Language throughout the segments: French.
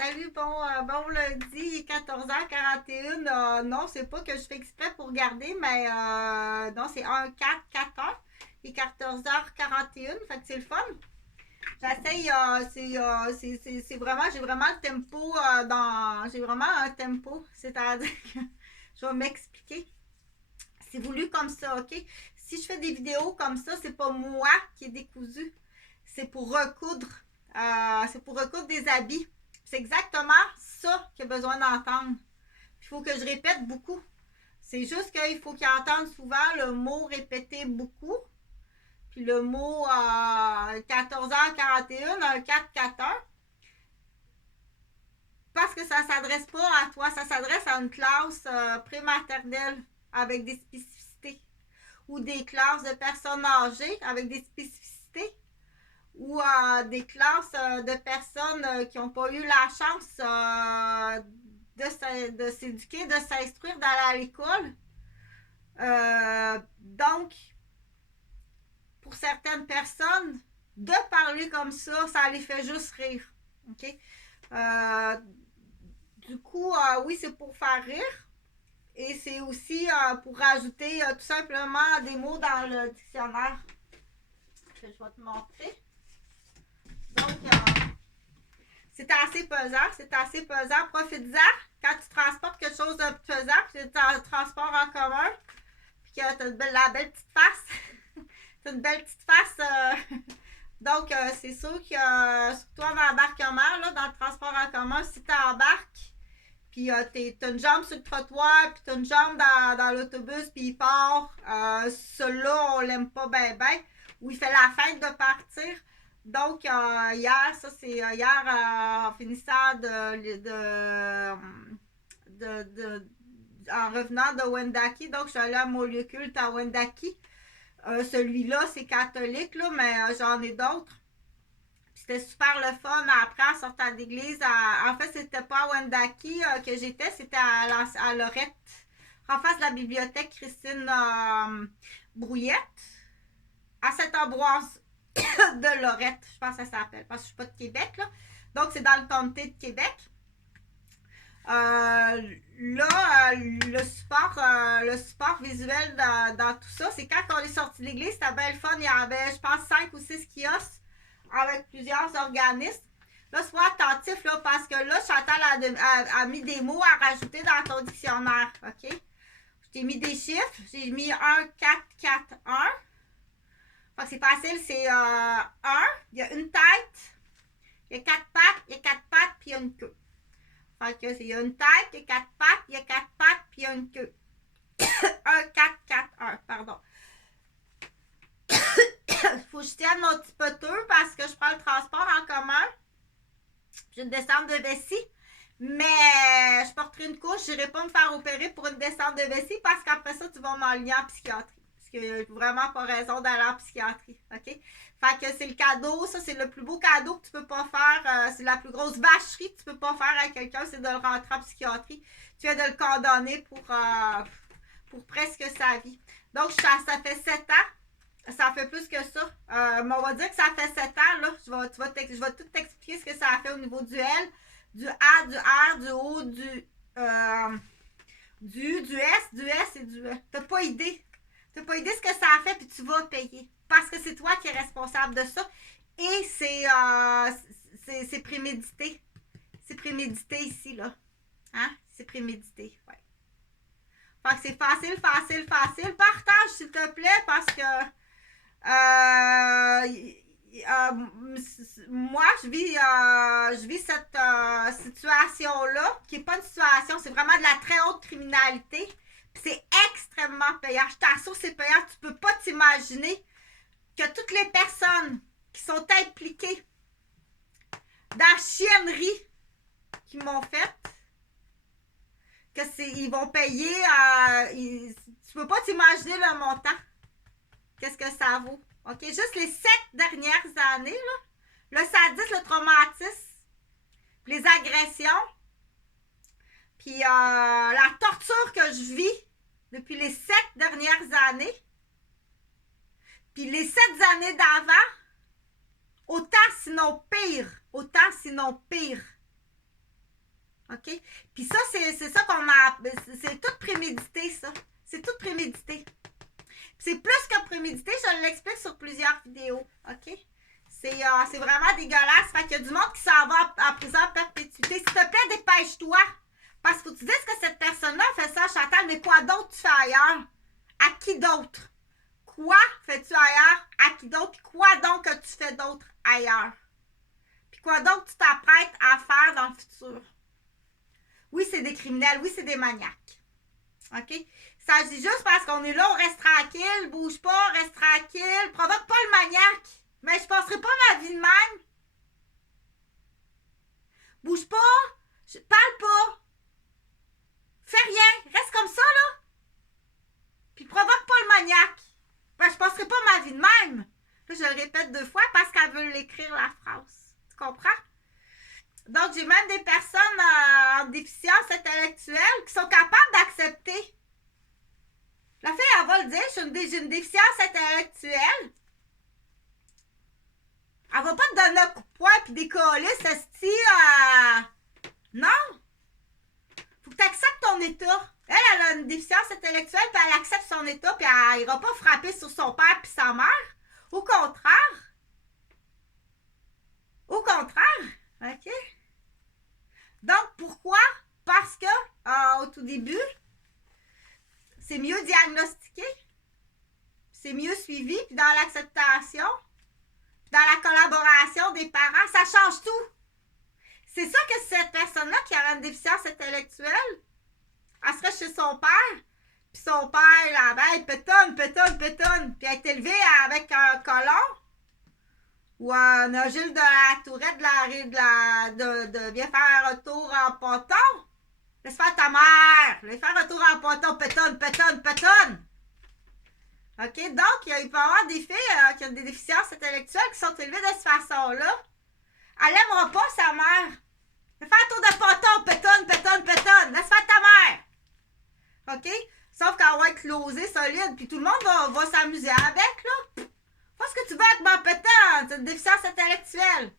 Salut, bon lundi, il est 14h41. Non, c'est pas que je fais exprès pour regarder, mais non, c'est 1-4-4-1. Il est 14h41, fait que c'est le fun. J'essaye, c'est vraiment, j'ai vraiment le tempo j'ai vraiment un tempo, c'est-à-dire que je vais m'expliquer. C'est voulu comme ça, ok? Si je fais des vidéos comme ça, c'est pas moi qui est décousu, c'est pour recoudre des habits. C'est exactement ça qu'il a besoin d'entendre. Il faut que je répète beaucoup. C'est juste qu'il faut qu'il entende souvent le mot répété beaucoup. Puis le mot 14h41, un 4-4-1. Parce que ça ne s'adresse pas à toi, ça s'adresse à une classe prématernelle avec des spécificités. Ou des classes de personnes âgées avec des spécificités. Ou des classes de personnes qui n'ont pas eu la chance de s'éduquer, de s'instruire, d'aller à l'école. Donc, pour certaines personnes, de parler comme ça les fait juste rire. OK? Du coup, oui, c'est pour faire rire. Et c'est aussi pour rajouter tout simplement des mots dans le dictionnaire que je vais te montrer. Donc, c'est assez pesant. Profite-en quand tu transportes quelque chose de pesant, puis tu es en transport en commun, puis que tu as la belle petite face. Tu as une belle petite face. Donc, c'est sûr que surtout en embarquement, là, dans le transport en commun, si tu embarques, puis tu as une jambe sur le trottoir, puis tu as une jambe dans l'autobus, puis il part, celui-là, on l'aime pas bien, ou il fait la fête de partir. Donc, hier, ça c'est hier en finissant en revenant de Wendake, donc je suis allée à mon lieu culte à Wendake. Celui-là, c'est catholique, là, mais j'en ai d'autres. C'était super le fun après en sortant d'église. En fait, c'était pas à Wendake que j'étais, c'était à Lorette, en face de la bibliothèque Christine Brouillette, à Saint-Ambroise de Lorette, je pense que ça s'appelle, parce que je suis pas de Québec, là. Donc, c'est dans le comté de Québec. Le support visuel dans tout ça, c'est quand on est sorti de l'église, c'était bien le fun. Il y avait, je pense, 5 ou 6 kiosques avec plusieurs organismes. Là, sois attentif, là, parce que là, Chantal a mis des mots à rajouter dans ton dictionnaire, OK? Je t'ai mis des chiffres. J'ai mis 1, 4, 4, 1. Fait que c'est facile, c'est 1. Il y a une tête, il y a 4 pattes, il y a 4 pattes, puis il y a une queue. Fait que il y a une tête, il y a 4 pattes, il y a 4 pattes, puis il y a une queue. 1, 4, 4, 1, pardon. Faut que je tienne mon petit poteux parce que je prends le transport en commun. J'ai une descente de vessie. Mais je porterai une couche, je n'irai pas me faire opérer pour une descente de vessie parce qu'après ça, tu vas m'enligner en psychiatrie. Parce qu'il n'y a vraiment pas raison d'aller en psychiatrie. OK? Fait que c'est le cadeau, ça c'est le plus beau cadeau que tu peux pas faire. C'est la plus grosse vacherie que tu peux pas faire à quelqu'un, c'est de le rentrer en psychiatrie. Tu viens de le condamner pour presque sa vie. Donc, ça fait 7 ans. Ça fait plus que ça. Mais on va dire que ça fait 7 ans. Là. Je vais tout t'expliquer ce que ça a fait au niveau du L, du A, du R, du O, du S et du E. T'as pas idée. T'as pas idée ce que ça a fait, puis tu vas payer. Parce que c'est toi qui es responsable de ça. Et c'est prémédité. C'est prémédité ici, là. Hein? C'est prémédité, ouais. Fait que c'est facile. Partage, s'il te plaît, parce que moi, je vis cette situation-là, qui n'est pas une situation, c'est vraiment de la très haute criminalité. C'est extrêmement payant. Je t'assure, c'est payant. Tu peux pas t'imaginer que toutes les personnes qui sont impliquées dans la chiennerie qu'ils m'ont faite, ils vont payer. Tu peux pas t'imaginer le montant. Qu'est-ce que ça vaut? OK? Juste les 7 dernières années, là, le sadisme, le traumatisme, les agressions, puis la torture que je vis depuis les 7 dernières années, puis les 7 années d'avant, autant sinon pire. OK? Puis ça, c'est ça qu'on a... C'est tout prémédité, ça. C'est tout prémédité. C'est plus que prémédité, je l'explique sur plusieurs vidéos. OK? C'est vraiment dégueulasse. Fait qu'il y a du monde qui s'en va en prison à perpétuité. S'il te plaît, dépêche-toi. Parce qu'il faut que tu dises que cette personne-là fait ça, Chantal, mais quoi d'autre tu fais ailleurs? À qui d'autre? Quoi fais-tu ailleurs? À qui d'autre? Puis quoi donc que tu fais d'autre ailleurs? Puis quoi donc tu t'apprêtes à faire dans le futur? Oui, c'est des criminels. Oui, c'est des maniaques. OK? Ça dit juste parce qu'on est là, on reste tranquille, bouge pas, reste tranquille, provoque pas le maniaque. Mais je passerai pas ma vie de même. Bouge pas, parle pas. Fais rien, reste comme ça, là. Puis provoque pas le maniaque. Ben, je passerai pas ma vie de même. Là, je le répète 2 fois parce qu'elle veut l'écrire, la phrase. Tu comprends? Donc, j'ai même des personnes en déficience intellectuelle qui sont capables d'accepter. La fille, elle va le dire, j'ai une déficience intellectuelle. Elle va pas te donner un coup de poing et décoller, ceci. Non! Faut que tu acceptes ton état. Elle a une déficience intellectuelle, puis elle accepte son état, puis elle ira pas frapper sur son père puis sa mère. Au contraire. Au contraire. OK? Donc, pourquoi? Parce que, au tout début, c'est mieux diagnostiqué, c'est mieux suivi, puis dans l'acceptation, puis dans la collaboration des parents, ça change tout. C'est ça que cette personne-là qui a une déficience intellectuelle, elle serait chez son père, puis son père, là, ben, il pétonne, puis elle est élevée avec un colon, ou un Gilles de la Tourette de viens faire un tour en ponton. Laisse faire ta mère. Laisse faire un tour en ponton. Pétonne. OK? Donc, il peut y avoir des filles qui ont des déficiences intellectuelles qui sont élevées de cette façon-là. Elle n'aimera pas sa mère. Laisse faire un tour de ponton. Pétonne. Laisse faire ta mère. OK? Sauf qu'elle va être closée, solide. Puis tout le monde va s'amuser avec, là. Fais ce que tu veux avec ma pétante. C'est une déficience intellectuelle.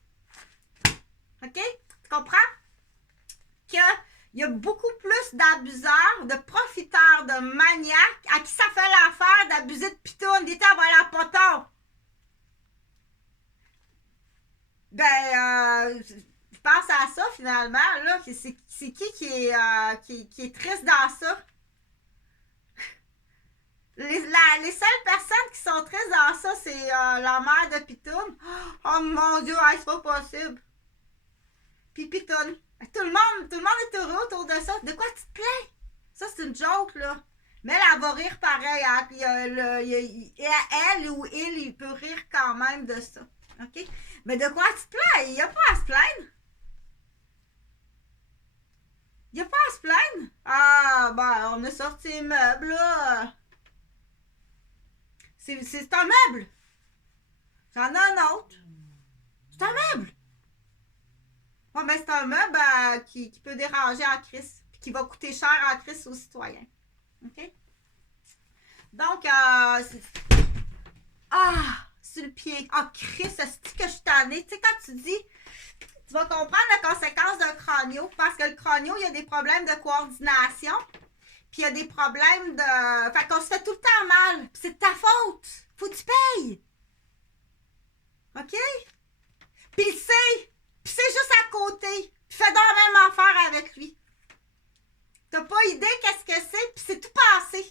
OK? Tu comprends? Il y a beaucoup plus d'abuseurs, de profiteurs, de maniaques à qui ça fait l'affaire d'abuser de pitoune, d'été à voler à poton. Ben, je pense à ça finalement, là. C'est qui est triste dans ça? Les seules personnes qui sont tristes dans ça, c'est la mère de Pitoune. Oh mon Dieu, c'est pas possible. Puis Pitoune. Tout le monde est heureux autour de ça. De quoi tu te plains? Ça, c'est une joke, là. Mais elle va rire pareil. Hein? Elle ou il peut rire quand même de ça. OK? Mais de quoi tu te plains? Il n'y a pas à se plaindre. Il n'y a pas à se plaindre. Ah, ben, on a sorti un meuble, là. C'est un meuble. J'en ai un autre. C'est un meuble. Ouais, ben c'est un meuble qui peut déranger en crise, puis qui va coûter cher en crise aux citoyens. OK? Donc, sur le pied. Chris, c'est que je suis tannée. Tu sais, quand tu dis, tu vas comprendre la conséquence d'un cranio, parce que le cranio, il y a des problèmes de coordination, puis il y a des problèmes de... Fait qu'on se fait tout le temps mal, puis c'est de ta faute. Faut que tu payes. OK? Puis il sait. Puis c'est juste à côté. Puis fais donc la même affaire avec lui. T'as pas idée qu'est-ce que c'est, puis c'est tout passé.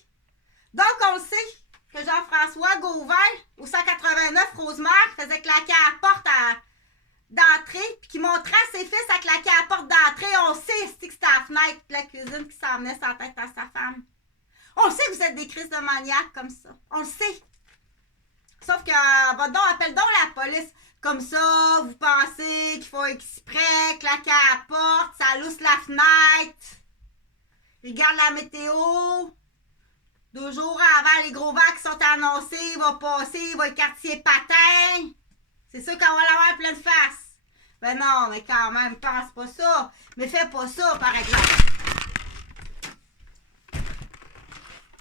Donc, on le sait que Jean-François Gauvin, au 189 Rosemère, faisait claquer à la porte d'entrée, puis qui montrait à ses fils à claquer à la porte d'entrée. On sait que c'était la fenêtre de la cuisine qui s'en venait sans tête à sa femme. On le sait que vous êtes des crises de maniaques comme ça. On le sait. Sauf que, appelle donc la police. Comme ça, vous pensez qu'il faut exprès claquer à la porte, ça lousse la fenêtre. Regarde la météo. 2 jours avant les gros vents qui sont annoncés, il va passer, il va le quartier patin. C'est sûr qu'on va l'avoir pleine face. Ben non, mais quand même, pense pas ça. Mais fais pas ça, par exemple.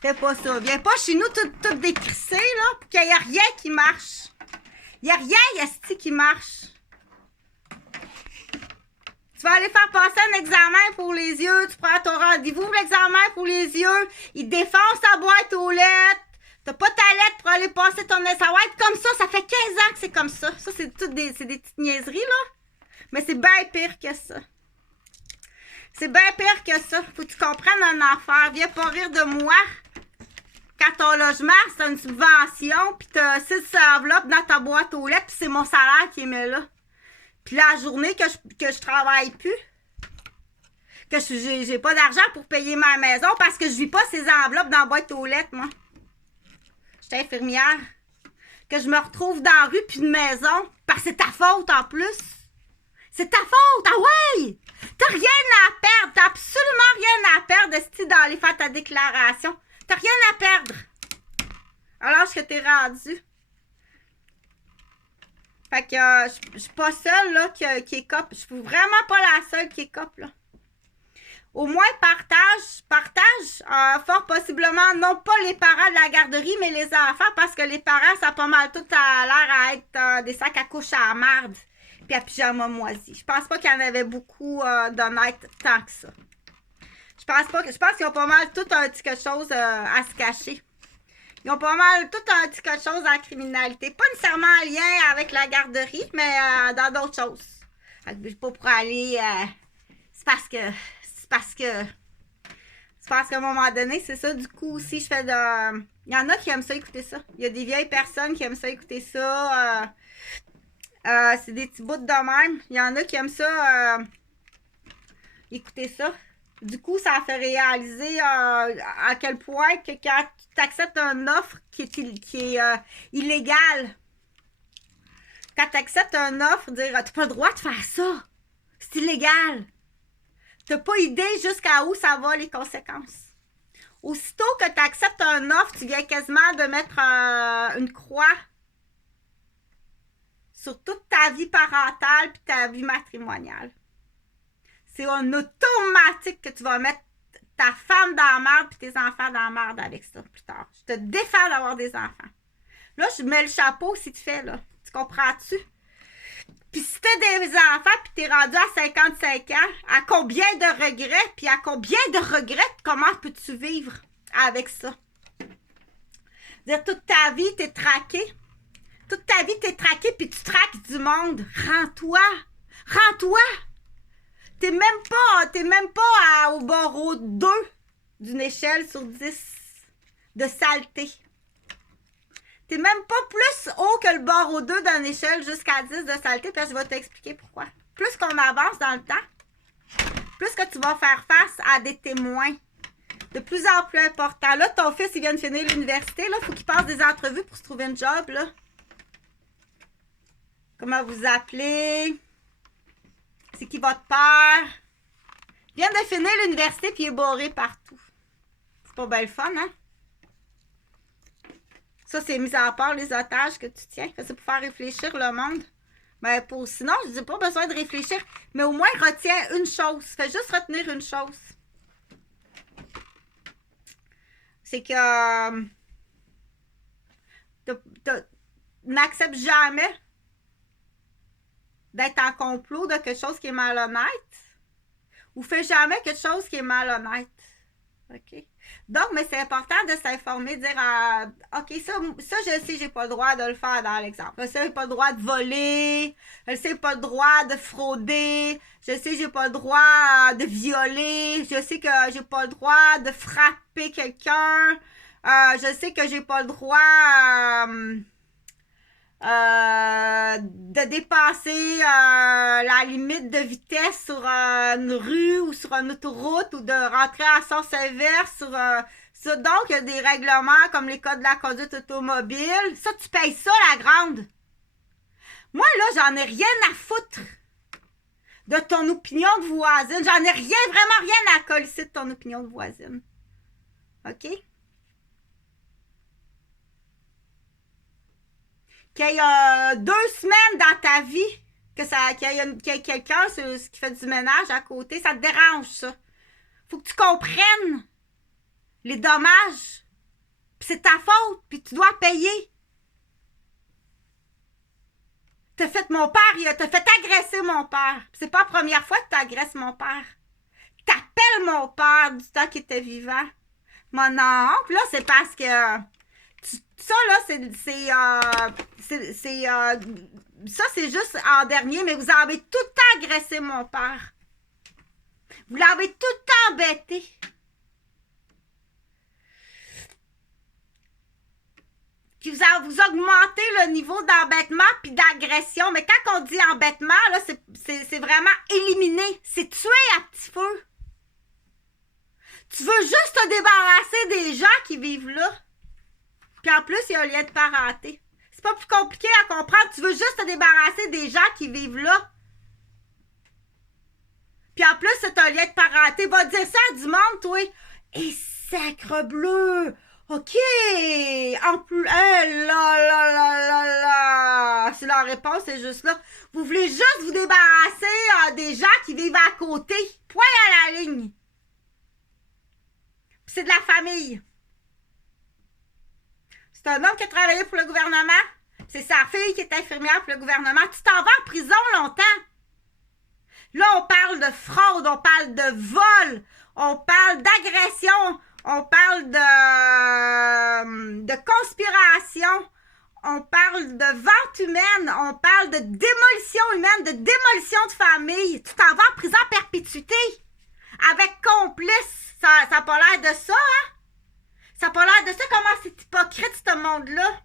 Fais pas ça. Viens pas chez nous tout décrissé, là, pour qu'il n'y ait rien qui marche. Il n'y a rien, Yasti, qui marche. Tu vas aller faire passer un examen pour les yeux. Tu prends ton rendez-vous pour l'examen pour les yeux. Il défonce ta boîte aux lettres. T'as pas ta lettre pour aller passer ton examen. Ça va être comme ça. Ça fait 15 ans que c'est comme ça. Ça, c'est toutes des petites niaiseries, là. Mais c'est bien pire que ça. C'est bien pire que ça. Faut que tu comprennes une affaire. Viens pas rire de moi. Quand ton logement, c'est une subvention, puis t'as 6 enveloppes dans ta boîte aux lettres, puis c'est mon salaire qui est mis là. Puis la journée que je travaille plus, que j'ai pas d'argent pour payer ma maison parce que je vis pas ces enveloppes dans la boîte aux lettres, moi. J'étais infirmière. Que je me retrouve dans la rue puis une maison, parce que c'est ta faute en plus. C'est ta faute, ah ouais! T'as rien à perdre, t'as absolument rien à perdre si dans aller faire ta déclaration. T'as rien à perdre. Alors que t'es rendu. Fait que je suis pas seule là qui est cop. Je suis vraiment pas la seule qui est cop là. Au moins partage fort possiblement non pas les parents de la garderie, mais les enfants, parce que les parents, ça a pas mal tout à l'air à être des sacs à couche à la marde puis à pyjama moisi. Je pense pas qu'il y en avait beaucoup d'honnêtes tant que ça. Je pense qu'ils ont pas mal tout un petit quelque chose à se cacher. Ils ont pas mal tout un petit quelque chose en criminalité. Pas nécessairement en lien avec la garderie, mais dans d'autres choses. Fait que pas pour aller... c'est parce qu'à un moment donné, c'est ça. Du coup, aussi, je fais de... Il y en a qui aiment ça écouter ça. Il y a des vieilles personnes qui aiment ça écouter ça. C'est des petits bouts de même. Il y en a qui aiment ça écouter ça. Du coup, ça fait réaliser à quel point que quand tu acceptes une offre qui est illégale, quand tu acceptes une offre, dire « t'as pas le droit de faire ça, c'est illégal ». T'as pas idée jusqu'à où ça va les conséquences. Aussitôt que tu acceptes une offre, tu viens quasiment de mettre une croix sur toute ta vie parentale puis ta vie matrimoniale. C'est un automatique que tu vas mettre ta femme dans la merde puis tes enfants dans la merde avec ça plus tard. Je te défends d'avoir des enfants. Là, je mets le chapeau si tu fais, là. Tu comprends-tu? Puis si t'as des enfants puis t'es rendu à 55 ans, à combien de regrets? Puis à combien de regrets, comment peux-tu vivre avec ça? Dire toute ta vie, t'es traqué. Toute ta vie, t'es traqué puis tu traques du monde. Rends-toi! Rends-toi! T'es même pas au barreau 2 d'une échelle sur 10 de saleté. T'es même pas plus haut que le barreau 2 d'une échelle jusqu'à 10 de saleté, puis je vais t'expliquer pourquoi. Plus qu'on avance dans le temps, plus que tu vas faire face à des témoins de plus en plus importants. Là, ton fils, il vient de finir l'université, là, il faut qu'il passe des entrevues pour se trouver une job, là. Comment vous appelez? C'est qui votre père? Il vient de finir l'université puis il est barré partout. C'est pas bien le fun, hein? Ça, c'est mis à part les otages que tu tiens. C'est pour faire réfléchir le monde. Mais sinon, je dis pas besoin de réfléchir. Mais au moins, retiens une chose. Fais juste retenir une chose. C'est que n'accepte jamais d'être en complot de quelque chose qui est malhonnête ou fais jamais quelque chose qui est malhonnête. OK? Donc, mais c'est important de s'informer, de dire OK, ça, je sais, j'ai pas le droit de le faire dans l'exemple. Je sais, j'ai pas le droit de voler. Je sais, j'ai pas le droit de frauder. Je sais, j'ai pas le droit de violer. Je sais que j'ai pas le droit de frapper quelqu'un. Je sais que j'ai pas le droit de dépasser la limite de vitesse sur une rue ou sur une autoroute ou de rentrer à sens inverse sur ça. Donc, il y a des règlements comme les codes de la conduite automobile. Ça, tu payes ça, la grande. Moi, là, j'en ai rien à foutre de ton opinion de voisine. J'en ai vraiment rien à coller de ton opinion de voisine. OK? Qu'il y a 2 semaines dans ta vie qu'il y ait quelqu'un qui fait du ménage à côté, ça te dérange, ça. Faut que tu comprennes les dommages. Puis c'est ta faute, puis tu dois payer. Mon père, t'as fait agresser mon père. C'est pas la première fois que t'agresses mon père. T'appelles mon père du temps qu'il était vivant. Mon oncle, là, c'est parce que ça, là, ça, c'est juste en dernier, mais vous avez tout le temps agressé mon père. Vous l'avez tout le temps embêté. Puis vous augmentez le niveau d'embêtement puis d'agression. Mais quand on dit embêtement, là, c'est vraiment éliminer. C'est tuer à petit feu. Tu veux juste te débarrasser des gens qui vivent là. Puis en plus, il y a un lien de parenté. C'est pas plus compliqué à comprendre. Tu veux juste te débarrasser des gens qui vivent là. Puis en plus, c'est un lien de parenté. Va dire ça à du monde, toi. Et sacre bleu! OK! En plus, si la réponse est juste là. Vous voulez juste vous débarrasser des gens qui vivent à côté. Point à la ligne. Puis c'est de la famille. C'est un homme qui a travaillé pour le gouvernement. C'est sa fille qui est infirmière pour le gouvernement. Tu t'en vas en prison longtemps. Là, on parle de fraude, on parle de vol, on parle d'agression, on parle de conspiration, on parle de vente humaine, on parle de démolition humaine, de démolition de famille. Tu t'en vas en prison à perpétuité avec complice. Ça n'a pas l'air de ça, hein? Ça n'a pas l'air de ça, comment c'est hypocrite, ce monde-là.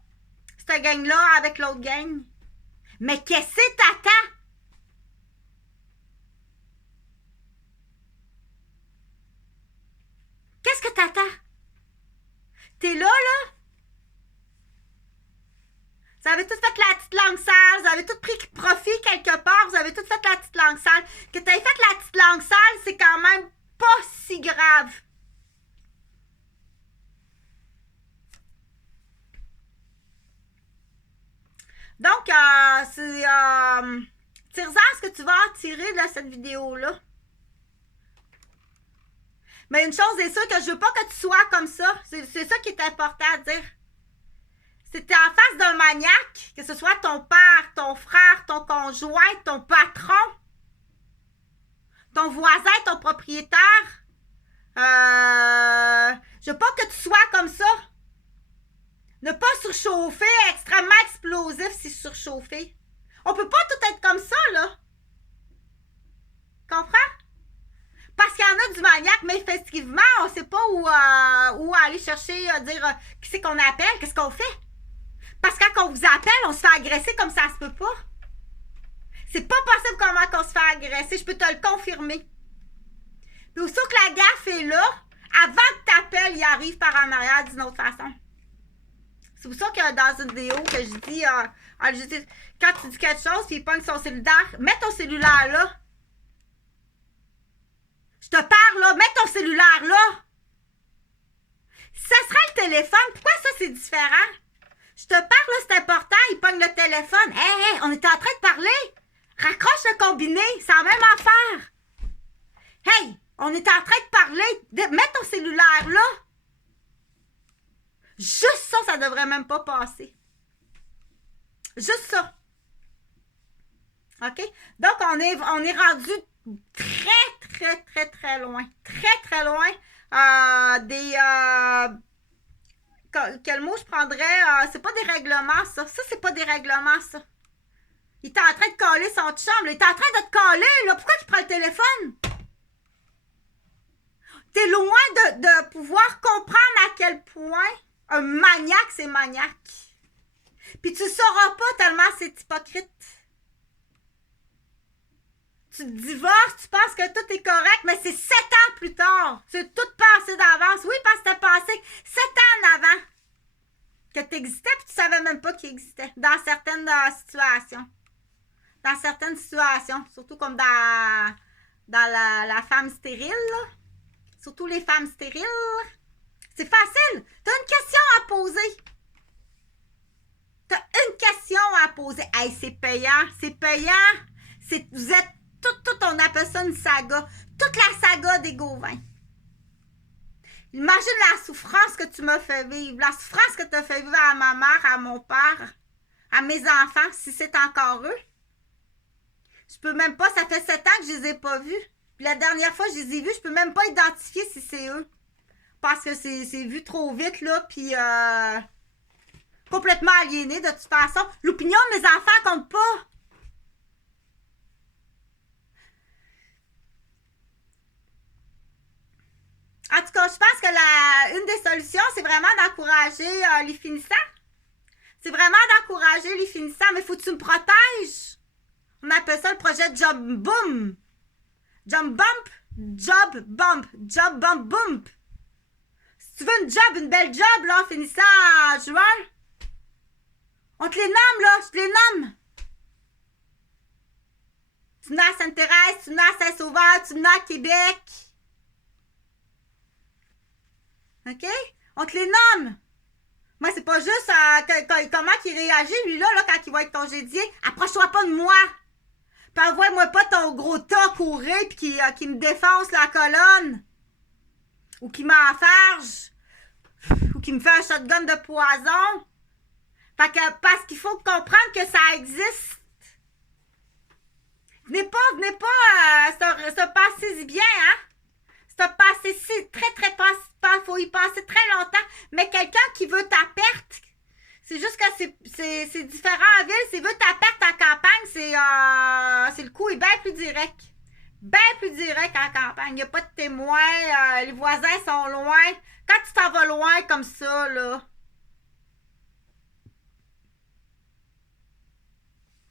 Cette gang-là avec l'autre gang. Mais qu'est-ce que t'attends? Qu'est-ce que t'attends? T'es là, là? Vous avez tout fait la petite langue sale, vous avez tout pris profit quelque part, vous avez tout fait la petite langue sale. Que t'aies fait la petite langue sale, c'est quand même pas si grave. Donc, tire-en ce que tu vas en tirer de cette vidéo-là. Mais une chose est sûre, que je veux pas que tu sois comme ça. C'est ça qui est important à dire. Si tu es en face d'un maniaque, que ce soit ton père, ton frère, ton conjoint, ton patron, ton voisin, ton propriétaire, je veux pas que tu sois comme ça. Ne pas surchauffer, extrêmement explosif si surchauffé. On peut pas tout être comme ça, là. Comprends? Parce qu'il y en a du maniaque, mais effectivement, on sait pas où aller chercher, dire qui c'est qu'on appelle, qu'est-ce qu'on fait. Parce que quand on vous appelle, on se fait agresser comme ça se peut pas. C'est pas possible comment qu'on se fait agresser, je peux te le confirmer. Puis aussitôt que la gaffe est là, avant que tu appelles, il arrive par en arrière d'une autre façon. C'est pour ça que dans une vidéo que je dis, quand tu dis quelque chose, puis il pogne son cellulaire, mets ton cellulaire là. Je te parle là, mets ton cellulaire là. Ça sera le téléphone, pourquoi ça c'est différent? Je te parle là, c'est important, il pogne le téléphone. Hey, on est en train de parler. Raccroche le combiné, c'est la même affaire. Hey, on est en train de parler, mets ton cellulaire là. Juste ça, ça devrait même pas passer. Juste ça. OK? Donc, on est rendu très loin. Très loin quel mot je prendrais? C'est pas des règlements, ça. Ça, c'est pas des règlements, ça. Il est en train de coller son chum. Il est en train de te coller, là. Pourquoi tu prends le téléphone? T'es loin de pouvoir comprendre à quel point un maniaque, c'est maniaque. Puis tu sauras pas tellement c'est hypocrite. Tu te divorces, tu penses que tout est correct, mais c'est 7 ans plus tard. C'est tout passé d'avance. Oui, parce que t'as passé 7 ans en avant que tu existais, puis tu savais même pas qu'il existait. Dans certaines situations. Dans certaines situations. Surtout comme dans la femme stérile, là. Surtout les femmes stériles. C'est facile. T'as une question à poser. T'as une question à poser. Hey, c'est payant. C'est payant. Vous êtes tout, on appelle ça une saga. Toute la saga des Gauvin. Imagine la souffrance que tu m'as fait vivre. La souffrance que tu as fait vivre à ma mère, à mon père, à mes enfants, si c'est encore eux. Je peux même pas, ça fait 7 ans que je les ai pas vus. Puis la dernière fois que je les ai vus, je peux même pas identifier si c'est eux. Parce que c'est vu trop vite, là, puis complètement aliéné de toute façon. L'opinion de mes enfants compte pas. En tout cas, je pense que une des solutions, c'est vraiment d'encourager les finissants. C'est vraiment d'encourager les finissants, mais faut que tu me protèges. On appelle ça le projet Job Boom. Job Bump, Job Bump, Job Bump Bump. Si tu veux une belle job, là, finissant en juin, on te les nomme, là, je te les nomme. Tu venais à Sainte-Thérèse, tu venais à Saint-Sauveur, tu venais à Québec. OK? On te les nomme. Moi, c'est pas juste comment il réagit, lui, là, quand il va être congédié. Approche-toi pas de moi. Puis envoie-moi pas ton gros tas courir puis qui me défonce la colonne. Ou qui m'enfarge. Ou qui me fait un shotgun de poison. Fait que, parce qu'il faut comprendre que ça existe. Venez pas se passer si bien, hein? Se passer si, très, faut y passer très longtemps. Mais quelqu'un qui veut ta perte, c'est juste que c'est différent en ville. S'il veut ta perte en campagne, c'est le coup est bien plus direct. Bien plus direct en campagne. Il n'y a pas de témoins, les voisins sont loin. Quand tu t'en vas loin comme ça, là.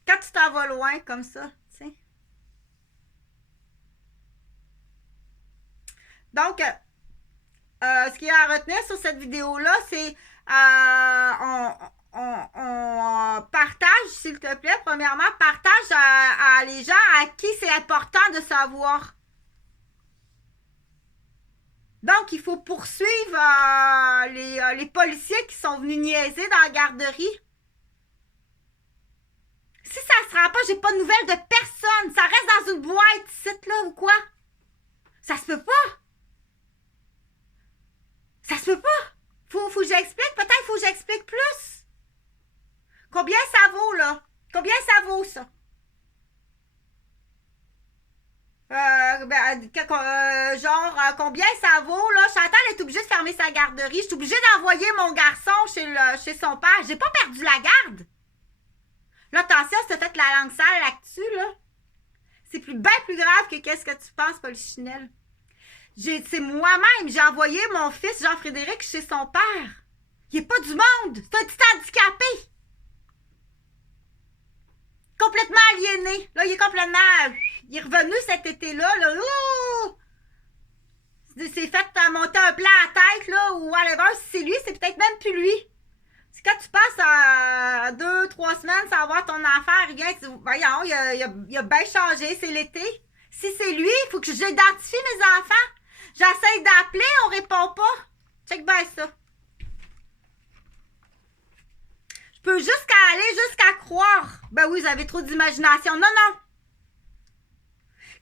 Quand tu t'en vas loin comme ça, tu sais. Donc, ce qu'il y a à retenir sur cette vidéo-là, c'est on partage, s'il te plaît, premièrement, partage à les gens à qui c'est important de savoir. Donc, il faut poursuivre les policiers qui sont venus niaiser dans la garderie. Si ça se rend pas, j'ai pas de nouvelles de personne. Ça reste dans une boîte, ici, là, ou quoi? Ça se peut pas. Ça se peut pas. Faut que j'explique. Peut-être faut que j'explique plus. Combien ça vaut, là? Combien ça vaut, ça? Combien ça vaut, là? Chantal est obligée de fermer sa garderie. Je suis obligée d'envoyer mon garçon chez son père. J'ai pas perdu la garde. Là, attention, si t'as fait la langue sale là-dessus, là. C'est bien plus grave que qu'est-ce que tu penses, Polichinelle. C'est moi-même, j'ai envoyé mon fils Jean-Frédéric chez son père. Il n'est pas du monde. C'est un petit handicapé. Complètement aliéné. Là, il est complètement... Il est revenu cet été-là. Là. Il s'est fait monter un plat à tête, là, ou whatever. Si c'est lui, c'est peut-être même plus lui. C'est quand tu passes 2-3 semaines sans voir ton enfant, il vient, voyons, il a bien changé, c'est l'été. Si c'est lui, il faut que j'identifie mes enfants. J'essaie d'appeler, on répond pas. Check bien ça. Je peux aller jusqu'à croire. Ben oui, vous avez trop d'imagination. Non, non.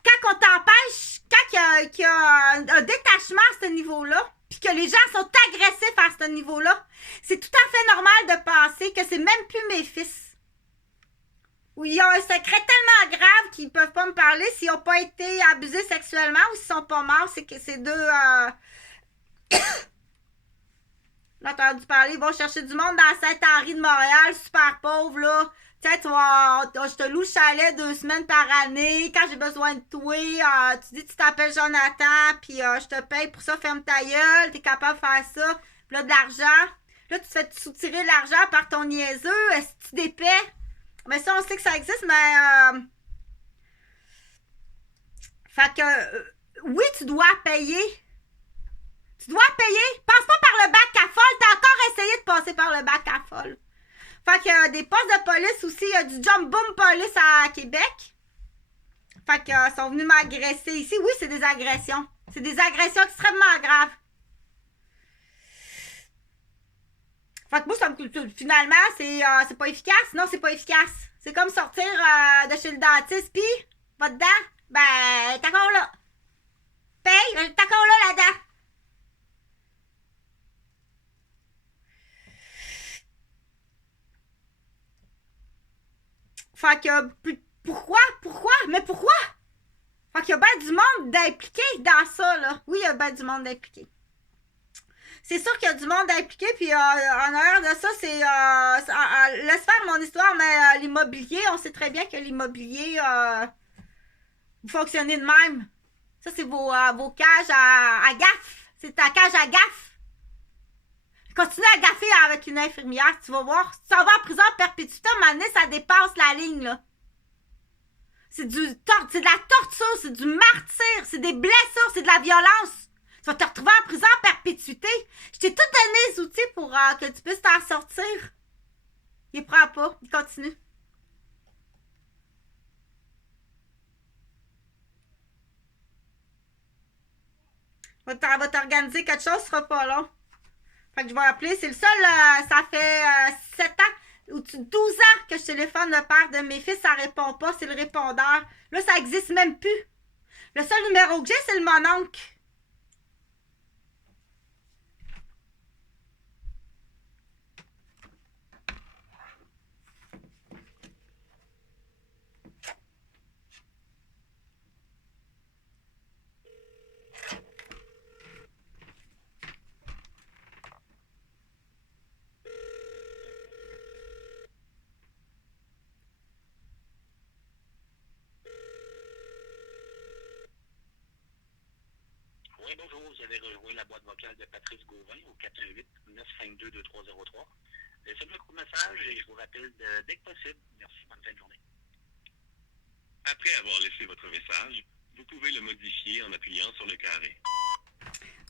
Quand on t'empêche, quand il y a un détachement à ce niveau-là, puis que les gens sont agressifs à ce niveau-là, c'est tout à fait normal de penser que c'est même plus mes fils. Ou il y a un secret tellement grave qu'ils ne peuvent pas me parler s'ils n'ont pas été abusés sexuellement ou s'ils sont pas morts. C'est que ces deux... J'ai entendu parler, ils vont chercher du monde dans Saint-Henri de Montréal, super pauvre, là. Tiens, je te loue le chalet 2 semaines par année. Quand j'ai besoin de toi, tu dis que tu t'appelles Jonathan, puis je te paye pour ça, ferme ta gueule, t'es capable de faire ça. Puis là, de l'argent. Là, tu te fais soutirer de l'argent par ton niaiseux. Est-ce que tu dépais? Mais ça, on sait que ça existe, mais... Fait que... oui, tu dois payer. Tu dois payer. Passe pas par le bac à folle. T'as encore essayé de passer par le bac à folle. Fait qu'il y a des postes de police aussi. Il y a du Jump Boom Police à Québec. Fait qu'ils sont venus m'agresser ici. Oui, c'est des agressions. C'est des agressions extrêmement graves. Fait que moi, finalement, c'est pas efficace. Non, c'est pas efficace. C'est comme sortir de chez le dentiste, pis va dedans, ben, t'es encore là. Paye, t'es encore là-dedans. Fait que Pourquoi? Pourquoi? Mais pourquoi? Fait qu'il y a bien du monde d'impliqué dans ça, là. Oui, il y a bien du monde d'impliqué. C'est sûr qu'il y a du monde impliqué, puis en arrière de ça, c'est... laisse faire mon histoire, mais l'immobilier, on sait très bien que l'immobilier, vous fonctionnez de même. Ça, c'est vos cages à gaffe. C'est ta cage à gaffe. Continue à gaffer avec une infirmière, tu vas voir. Si tu s'en vas en prison à perpétuité, à un moment donné, ça dépasse la ligne, là. C'est de la torture, c'est du martyre, c'est des blessures, c'est de la violence. Tu vas te retrouver en prison à perpétuité. Je t'ai tout donné les outils pour que tu puisses t'en sortir. Il prend pas, il continue. Va t'organiser quelque chose, ce sera pas long. Fait que je vais appeler, c'est le seul, ça fait 7 ans ou 12 ans que je téléphone le père de mes fils, ça répond pas, c'est le répondeur. Là, ça existe même plus. Le seul numéro que j'ai, c'est le mononcle. Oui, bonjour, vous avez rejoint la boîte vocale de Patrice Gauvin au 418-952-2303. Laissez-moi un court message et je vous rappelle dès que possible. Merci, bonne fin de journée. Après avoir laissé votre message, vous pouvez le modifier en appuyant sur le carré.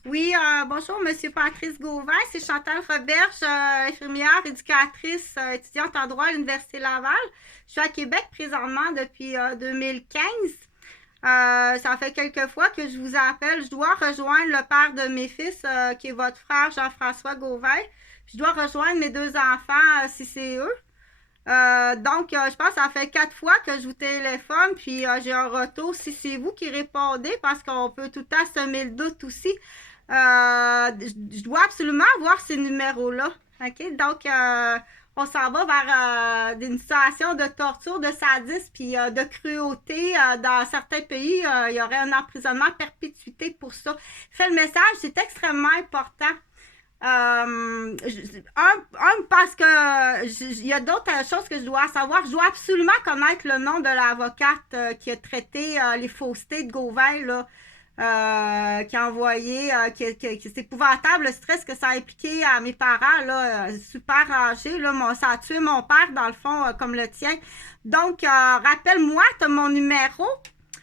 Oui, bonjour, Monsieur Patrice Gauvin. C'est Chantal Roberge, infirmière, éducatrice, étudiante en droit à l'Université Laval. Je suis à Québec présentement depuis 2015. Ça fait quelques fois que je vous appelle. Je dois rejoindre le père de mes fils, qui est votre frère Jean-François Gauvin. Je dois rejoindre mes 2 enfants, si c'est eux. Donc, je pense que ça fait 4 fois que je vous téléphone, puis j'ai un retour si c'est vous qui répondez, parce qu'on peut tout le temps semer le doute aussi. Je dois absolument avoir ces numéros-là. OK? Donc, on s'en va vers une situation de torture, de sadisme, puis de cruauté. Dans certains pays, il y aurait un emprisonnement à perpétuité pour ça. Fais le message, c'est extrêmement important. Parce que il y a d'autres choses que je dois savoir. Je dois absolument connaître le nom de l'avocate qui a traité les faussetés de Gauvin, là. Qui a envoyé, c'est épouvantable le stress que ça a impliqué à mes parents, là, super âgés, là, ça a tué mon père, dans le fond, comme le tien. Donc, rappelle-moi, tu as mon numéro,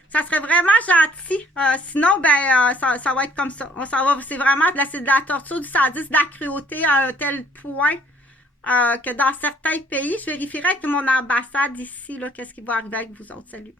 ça serait vraiment gentil. Sinon, ben, ça va être comme ça. On s'en va, c'est vraiment de la torture, du sadisme, de la cruauté à un tel point que dans certains pays, je vérifierai avec mon ambassade ici, là, qu'est-ce qui va arriver avec vous autres. Salut.